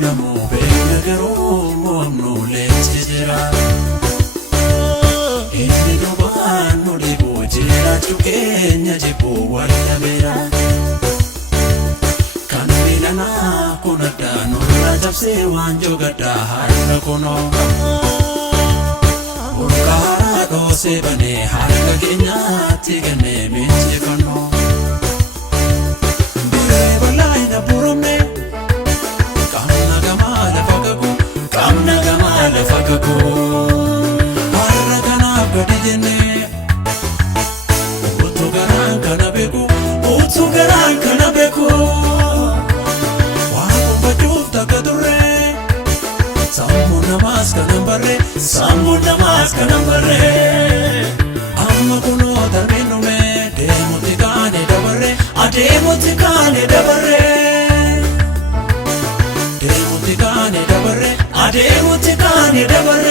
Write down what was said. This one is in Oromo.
lolamu beekna garuu mo'amnu leenci jira. Inni duubaan nu dhibu jiraachuu keenya jibbuu wallabeera. Kan miidhanaa kun addaa nurraa cabsee waan jogaddaa har'a kunoo. Olkaaraa dhoosee banee harka keenyaatti kennee miinjifannoo. Biree bal'aa hin abuuromne qaamna gamaa lafa kakuu qaamna gamaa lafa kakuu. Har'a kanaaf gadi jennee utuu garaan kana beeku utuu garaan kana beeku. Waan gonfachuuf takka turre. Sammuun namaas kanan barree sammuun namaas kanan barree. Amma kunoo darbiin dhumee deemutti kaane dabarree adeemutti kaane dabarree. Deemutti kaane dabarree adeemutti kaane dabarree.